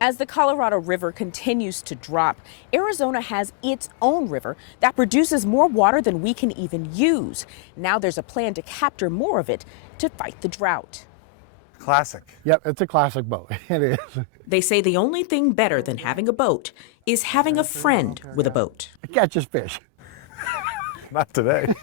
As the Colorado River continues to drop, Arizona has its own river that produces more water than we can even use. Now there's a plan to capture more of it to fight the drought. Classic. Yep, it's a classic boat. It is. They say the only thing better than having a boat is having a friend with a boat. It catches fish. Not today.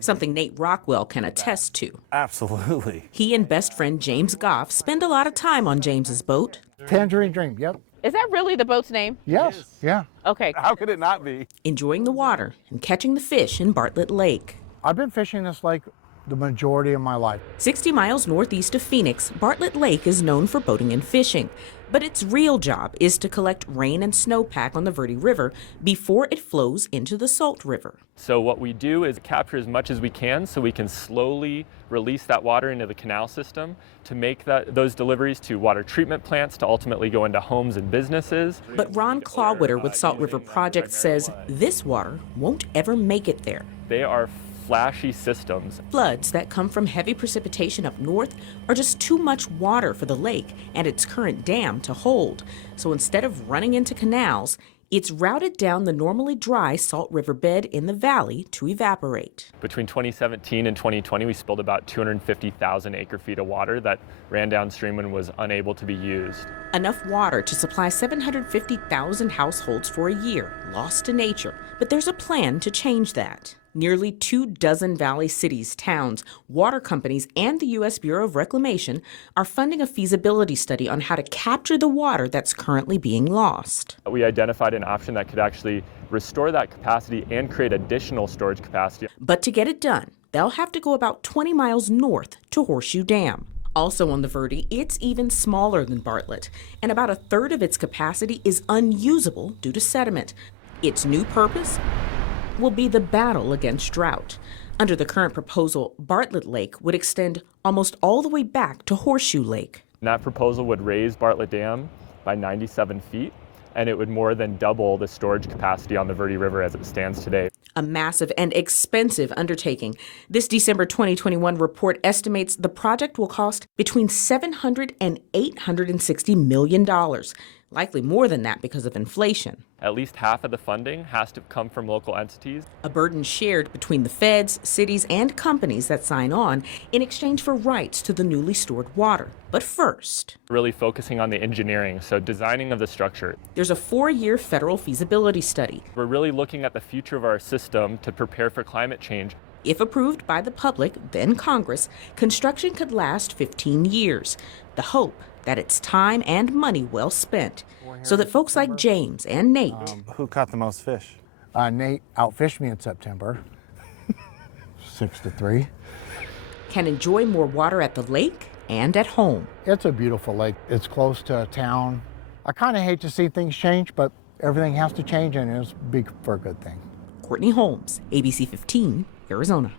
Something Nate Rockwell can attest to. Absolutely. He and best friend James Goff spend a lot of time on James's boat. Tangerine Dream, yep. Is that really the boat's name? Yes, yeah. Okay. How could it not be? Enjoying the water and catching the fish in Bartlett Lake. I've been fishing this lake the majority of my life. 60 miles northeast of Phoenix, Bartlett Lake is known for boating and fishing. But its real job is to collect rain and snowpack on the Verde River before it flows into the Salt River. So what we do is capture as much as we can so we can slowly release that water into the canal system to make those deliveries to water treatment plants to ultimately go into homes and businesses. But Ron Clawwitter with Salt River Project says this water won't ever make it there. They are flashy systems. Floods that come from heavy precipitation up north are just too much water for the lake and its current dam to hold. So instead of running into canals, it's routed down the normally dry Salt River bed in the valley to evaporate. Between 2017 and 2020, we spilled about 250,000 acre-feet of water that ran downstream and was unable to be used. Enough water to supply 750,000 households for a year, lost to nature. But there's a plan to change that. Nearly 24 valley cities, towns, water companies, and the U.S. Bureau of Reclamation are funding a feasibility study on how to capture the water that's currently being lost. We identified an option that could actually restore that capacity and create additional storage capacity. But to get it done, they'll have to go about 20 miles north to Horseshoe Dam. Also on the Verde, it's even smaller than Bartlett, and about a third of its capacity is unusable due to sediment. Its new purpose will be the battle against drought. Under the current proposal, Bartlett Lake would extend almost all the way back to Horseshoe Lake. And that proposal would raise Bartlett Dam by 97 feet, and it would more than double the storage capacity on the Verde River as it stands today. A massive and expensive undertaking. This December 2021 report estimates the project will cost between $700 and $860 million. Likely more than that because of inflation. At least half of the funding has to come from local entities. A burden shared between the feds, cities, and companies that sign on in exchange for rights to the newly stored water. But first, Really focusing on the engineering, so designing of the structure. there's a 4-year federal feasibility study. We're really looking at the future of our system to prepare for climate change. If approved by the public, then Congress, construction could last 15 years. The hope that it's time and money well spent, so that folks like James and Nate Who caught the most fish? Nate outfished me in September, 6-3. can enjoy more water at the lake and at home. It's a beautiful lake. It's close to a town. I kind of hate to see things change, but everything has to change, and it's big for a good thing. Courtney Holmes, ABC 15, Arizona.